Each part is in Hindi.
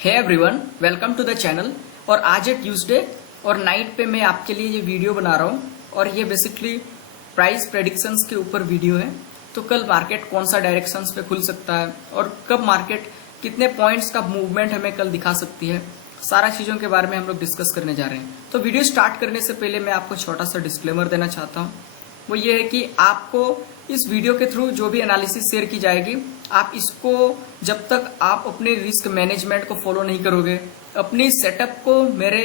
Hey everyone, welcome to the channel. और आज है ट्यूसडे और नाइट पे मैं आपके लिए ये वीडियो बना रहा हूँ और ये बेसिकली प्राइस प्रेडिक्शंस के ऊपर वीडियो है। तो कल मार्केट कौन सा डायरेक्शंस पे खुल सकता है और कब मार्केट कितने पॉइंट्स का मूवमेंट हमें कल दिखा सकती है, सारा चीजों के बारे में हम लोग डिस्कस करने जा रहे हैं। तो वीडियो स्टार्ट करने से पहले मैं आपको छोटा सा डिस्क्लेमर देना चाहता हूँ। वो ये है कि आपको इस वीडियो के थ्रू जो भी एनालिसिस शेयर की जाएगी, आप इसको जब तक आप अपने रिस्क मैनेजमेंट को फॉलो नहीं करोगे, अपनी सेटअप को मेरे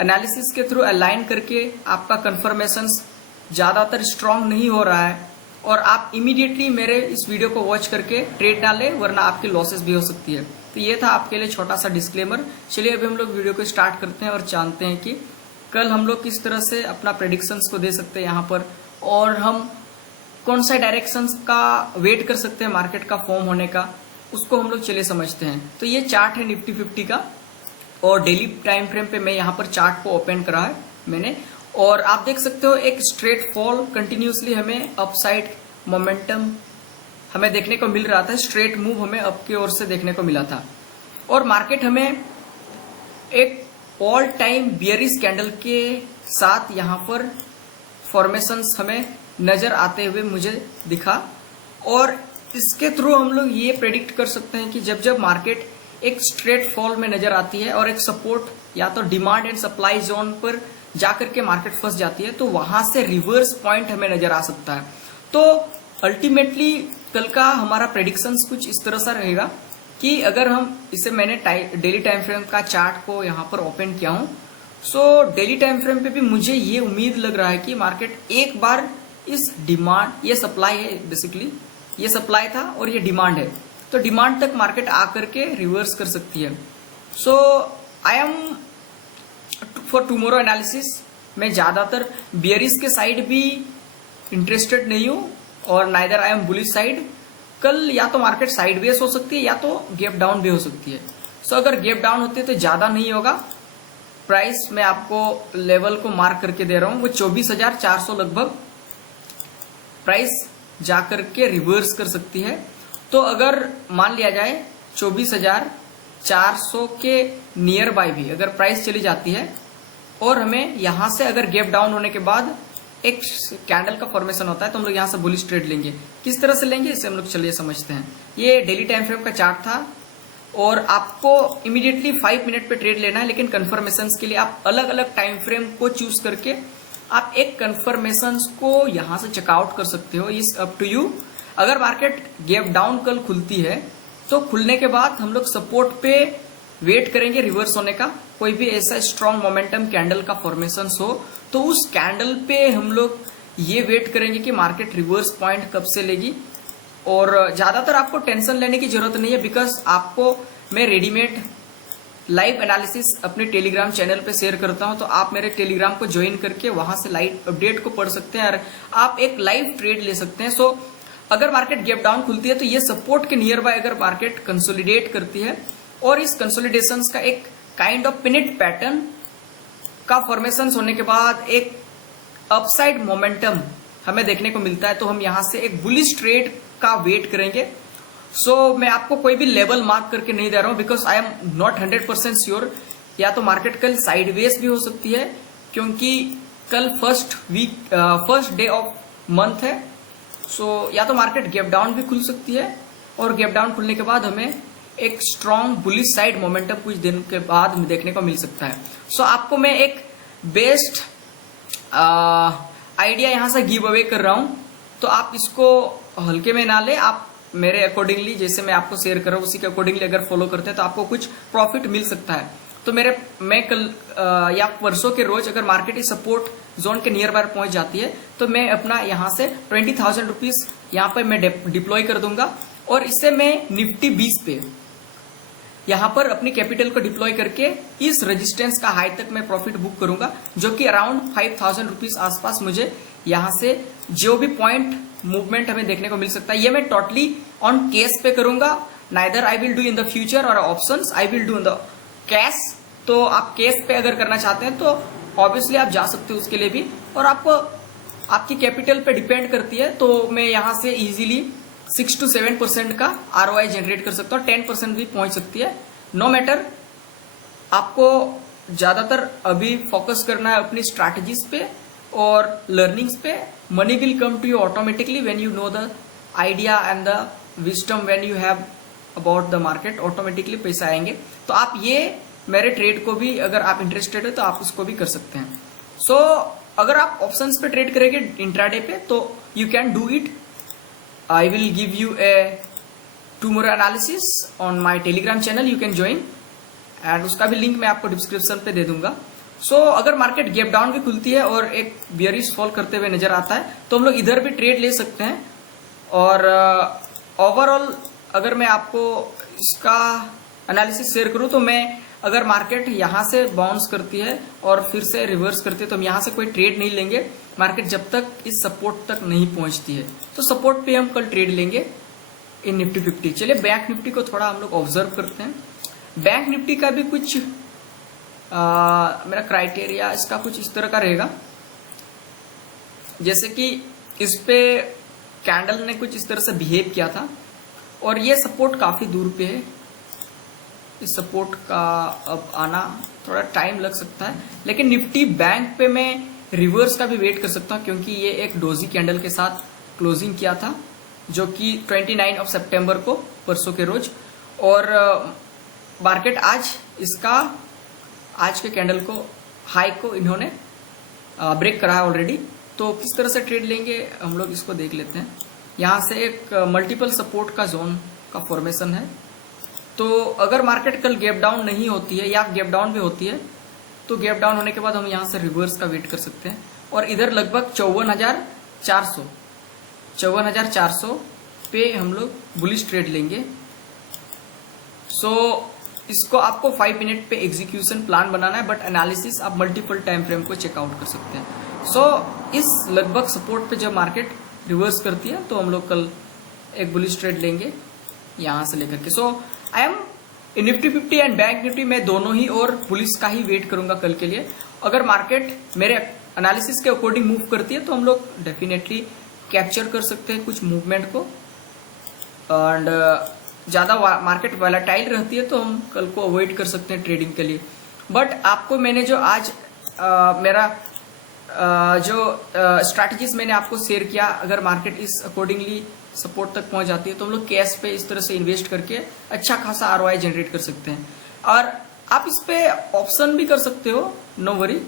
एनालिसिस के थ्रू अलाइन करके आपका कंफर्मेशन ज्यादातर स्ट्रांग नहीं हो रहा है और आप इमीडिएटली मेरे इस वीडियो को वॉच करके ट्रेड ना ले, वरना आपकी लॉसेस भी हो सकती है। तो ये था आपके लिए छोटा सा डिस्क्लेमर। चलिए अभी हम लोग वीडियो को स्टार्ट करते हैं और जानते हैं कि कल हम लोग किस तरह से अपना प्रेडिक्शंस को दे सकते हैं यहाँ पर, और हम कौन सा डायरेक्शंस का वेट कर सकते हैं मार्केट का फॉर्म होने का, उसको हम लोग चलिए समझते हैं। तो ये चार्ट है निफ्टी 50 का और डेली टाइम फ्रेम पे मैं यहाँ पर चार्ट को ओपन करा है मैंने, और आप देख सकते हो एक स्ट्रेट फॉल कंटिन्यूसली हमें अपसाइड मोमेंटम हमें देखने को मिल रहा था। स्ट्रेट मूव हमें अप की ओर से देखने को मिला था और मार्केट हमें एक ऑल टाइम बियरिश कैंडल के साथ यहाँ पर फॉर्मेशंस हमें नजर आते हुए मुझे दिखा। और इसके थ्रू हम लोग ये प्रेडिक्ट कर सकते हैं कि जब जब मार्केट एक स्ट्रेट फॉल में नजर आती है और एक सपोर्ट या तो डिमांड एंड सप्लाई जोन पर जाकर के मार्केट फंस जाती है, तो वहां से रिवर्स पॉइंट हमें नजर आ सकता है। तो अल्टीमेटली कल का हमारा प्रेडिक्शंस कुछ इस तरह सा रहेगा कि अगर हम इसे मैंने डेली टाइम फ्रेम का चार्ट को यहां पर ओपन किया हूं, सो डेली टाइम फ्रेम पे भी मुझे ये उम्मीद लग रहा है कि मार्केट एक बार इस डिमांड, ये सप्लाई है बेसिकली, ये सप्लाई था और ये डिमांड है, तो डिमांड तक मार्केट आकर के रिवर्स कर सकती है। So I am for tomorrow analysis मैं ज्यादातर बियरिश के साइड भी इंटरेस्टेड नहीं हूं और neither I am bullish side. कल या तो मार्केट साइडवेज हो सकती है या तो गैप डाउन भी हो सकती है। सो अगर गैप डाउन होती है तो ज्यादा नहीं होगा। प्राइस मैं आपको लेवल को मार्क करके दे रहा हूं, वो 24,400 लगभग प्राइस जाकर के रिवर्स कर सकती है। तो अगर मान लिया जाए 24,400 के नियर बाय भी अगर प्राइस चली जाती है और हमें यहां से अगर गैप डाउन होने के बाद एक कैंडल का फॉर्मेशन होता है, तो हम लोग यहां से बुलिश ट्रेड लेंगे। किस तरह से लेंगे इसे हम लोग चलिए समझते हैं। ये डेली टाइम फ्रेम का चार्ट था और आपको इमीडिएटली 5 मिनट पे ट्रेड लेना है, लेकिन कंफर्मेशन के लिए आप अलग अलग टाइम फ्रेम को चूज करके आप एक कंफर्मेशन को यहां से चेकआउट कर सकते हो। Is up to you. अगर मार्केट गैप डाउन कल खुलती है तो खुलने के बाद हम लोग सपोर्ट पे वेट करेंगे रिवर्स होने का। कोई भी ऐसा स्ट्रॉन्ग मोमेंटम कैंडल का फॉर्मेशन हो तो उस कैंडल पे हम लोग ये वेट करेंगे कि मार्केट रिवर्स पॉइंट कब से लेगी। और ज्यादातर आपको टेंशन लेने की जरूरत नहीं है, बिकॉज आपको मैं रेडीमेड लाइव एनालिसिस अपने टेलीग्राम चैनल पे शेयर करता हूं, तो आप मेरे टेलीग्राम को ज्वाइन करके वहां से लाइव अपडेट को पढ़ सकते हैं और आप एक लाइव ट्रेड ले सकते हैं। सो अगर मार्केट गैप डाउन खुलती है तो ये सपोर्ट के नियर बाय अगर मार्केट कंसोलिडेट करती है और इस कंसोलिडेशन का एक काइंड ऑफ पिनिट पैटर्न का फॉर्मेशन होने के बाद एक अपसाइड मोमेंटम हमें देखने को मिलता है, तो हम यहां से एक बुलिश ट्रेड का वेट करेंगे। सो मैं आपको कोई भी लेवल मार्क करके नहीं दे रहा हूं, because I am not 100% sure. या तो मार्केट कल साइडवेज भी हो सकती है क्योंकि कल फर्स्ट डे ऑफ मंथ है। सो या तो मार्केट गैप डाउन भी खुल सकती है और गैप डाउन खुलने के बाद हमें एक स्ट्रॉन्ग बुलिश साइड मोमेंटम कुछ दिन के बाद देखने को मिल सकता है। सो आपको मैं एक बेस्ट आइडिया यहां से गिव अवे कर रहा हूं, तो आप इसको हल्के में ना ले। आप मेरे अकॉर्डिंगली, जैसे मैं आपको शेयर कर रहा हूं उसी के अकॉर्डिंगली अगर फॉलो करते हैं तो आपको कुछ प्रॉफिट मिल सकता है। तो मैं कल या परसों के रोज अगर मार्केट इस सपोर्ट जोन के नियर बाय पहुंच जाती है तो मैं अपना यहां से 20,000 रुपीज यहां पर मैं डिप्लॉय कर दूंगा और इससे मैं निफ्टी 20 पे यहां पर अपनी कैपिटल को डिप्लॉय करके इस रेजिस्टेंस का हाई तक मैं प्रॉफिट बुक करूंगा, जो कि अराउंड 5,000 रुपीज आसपास मुझे यहां से जो भी पॉइंट मूवमेंट हमें देखने को मिल सकता है, ये मैं टोटली ऑन केस पे करूंगा। Neither I will do in the future और options, I will do in the cash. तो आप केस पे अगर करना चाहते हैं तो ऑब्वियसली आप जा सकते हो उसके लिए भी, और आपको आपकी कैपिटल पे डिपेंड करती है। तो मैं यहां से इजीली 6 to 7% का ROI जनरेट कर सकता हूँ, 10% भी पहुंच सकती है। नो मैटर आपको ज्यादातर अभी फोकस करना है अपनी स्ट्रैटेजीज पे और लर्निंग्स पे। Money will come to you automatically when you know the idea and the wisdom when you have about the market, automatically पैसा आएंगे। तो आप ये मेरे ट्रेड को भी अगर आप इंटरेस्टेड है तो आप उसको भी कर सकते हैं। सो अगर आप ऑप्शंस पे ट्रेड करेंगे इंट्राडे पे तो you can do it. I will give U A tomorrow analysis on my Telegram channel, you can join and उसका भी लिंक मैं आपको डिस्क्रिप्शन पे दे दूंगा। सो अगर मार्केट गैप डाउन भी खुलती है और एक बियरिश फॉल करते हुए नजर आता है तो हम लोग इधर भी ट्रेड ले सकते हैं। और ओवरऑल अगर मैं आपको इसका एनालिसिस शेयर करूं तो मैं अगर मार्केट यहां से बाउंस करती है और फिर से रिवर्स करती है तो हम यहां से कोई ट्रेड नहीं लेंगे मार्केट जब तक इस सपोर्ट तक नहीं पहुंचती है। तो सपोर्ट पे हम कल ट्रेड लेंगे इन निफ्टी 50। चलिए बैंक निफ्टी को थोड़ा हम लोग ऑब्जर्व करते हैं। बैंक निफ्टी का भी कुछ मेरा क्राइटेरिया इसका कुछ इस तरह का रहेगा, जैसे कि इस पे कैंडल ने कुछ इस तरह से बिहेव किया था और ये सपोर्ट काफी दूर पे है। इस सपोर्ट का अब आना थोड़ा टाइम लग सकता है, लेकिन निफ्टी बैंक पे मैं रिवर्स का भी वेट कर सकता हूं क्योंकि ये एक डोजी कैंडल के साथ क्लोजिंग किया था जो कि 29 ऑफ सितंबर को, परसों के रोज। और मार्केट आज के कैंडल को हाई को इन्होंने ब्रेक करा है ऑलरेडी। तो किस तरह से ट्रेड लेंगे हम लोग इसको देख लेते हैं। यहां से एक मल्टीपल सपोर्ट का जोन का फॉर्मेशन है। तो अगर मार्केट कल गैप डाउन नहीं होती है या गैप डाउन भी होती है तो गैप डाउन होने के बाद हम यहां से रिवर्स का वेट कर सकते हैं और इधर लगभग 54,400 पे हम लोग बुलिश ट्रेड लेंगे। सो इसको आपको 5 मिनट पे एग्जीक्यूशन प्लान बनाना है, बट एनालिसिस आप मल्टीपल टाइम फ्रेम को चेकआउट कर सकते हैं। सो इस लगभग सपोर्ट पे जब मार्केट रिवर्स करती है तो हम लोग कल एक बुलिश ट्रेड लेंगे यहां से लेकर के। So I am in Nifty 50 and bank Nifty में दोनों ही और पुलिस का ही वेट करूंगा कल के लिए। अगर मार्केट मेरे एनालिसिस के अकॉर्डिंग मूव करती है तो हम लोग डेफिनेटली कैप्चर कर सकते हैं कुछ मूवमेंट को। एंड ज्यादा मार्केट वॉलेटाइल रहती है तो हम कल को अवॉइड कर सकते हैं ट्रेडिंग के लिए। बट आपको मैंने जो आज मेरा जो स्ट्रैटेजीज मैंने आपको शेयर किया, अगर मार्केट इस अकॉर्डिंगली सपोर्ट तक पहुंच जाती है तो हम लोग कैश पे इस तरह से इन्वेस्ट करके अच्छा खासा आरओआई जनरेट कर सकते हैं। और आप इस पे ऑप्शन भी कर सकते हो, नो वरी,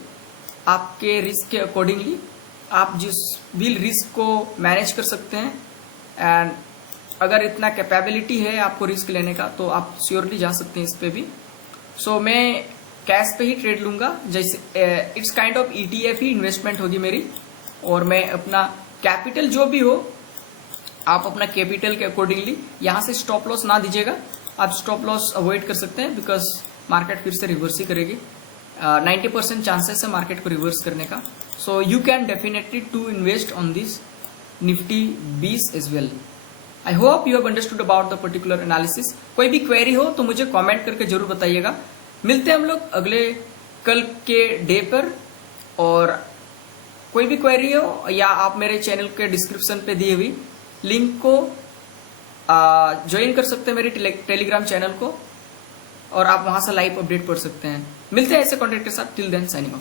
आपके रिस्क के अकॉर्डिंगली आप जिस भी रिस्क को मैनेज कर सकते हैं। एंड अगर इतना कैपेबिलिटी है आपको रिस्क लेने का तो आप श्योरली जा सकते हैं इस पे भी। सो मैं कैश पे ही ट्रेड लूंगा, जैसे it's kind of ETF he investment होगी मेरी। और मैं अपना कैपिटल जो भी हो आप अपना कैपिटल के अकॉर्डिंगली यहां से स्टॉप लॉस ना दीजिएगा। आप स्टॉप लॉस अवॉइड कर सकते हैं बिकॉज मार्केट फिर से रिवर्स ही करेगी। 90% चांसेस है मार्केट को रिवर्स करने का। So you can definitely to invest on this Nifty 20 as well. I hope you have understood about the particular analysis. कोई भी क्वेरी हो तो मुझे कमेंट करके जरूर बताइएगा। मिलते हैं हम लोग अगले कल के डे पर। और कोई भी क्वेरी हो या आप मेरे चैनल के डिस्क्रिप्शन पे दी हुई लिंक को ज्वाइन कर सकते हैं मेरी टेलीग्राम चैनल को, और आप वहां से लाइव अपडेट पढ़ सकते हैं। मिलते हैं ऐसे कॉन्टेंट के साथ। Till then signing of.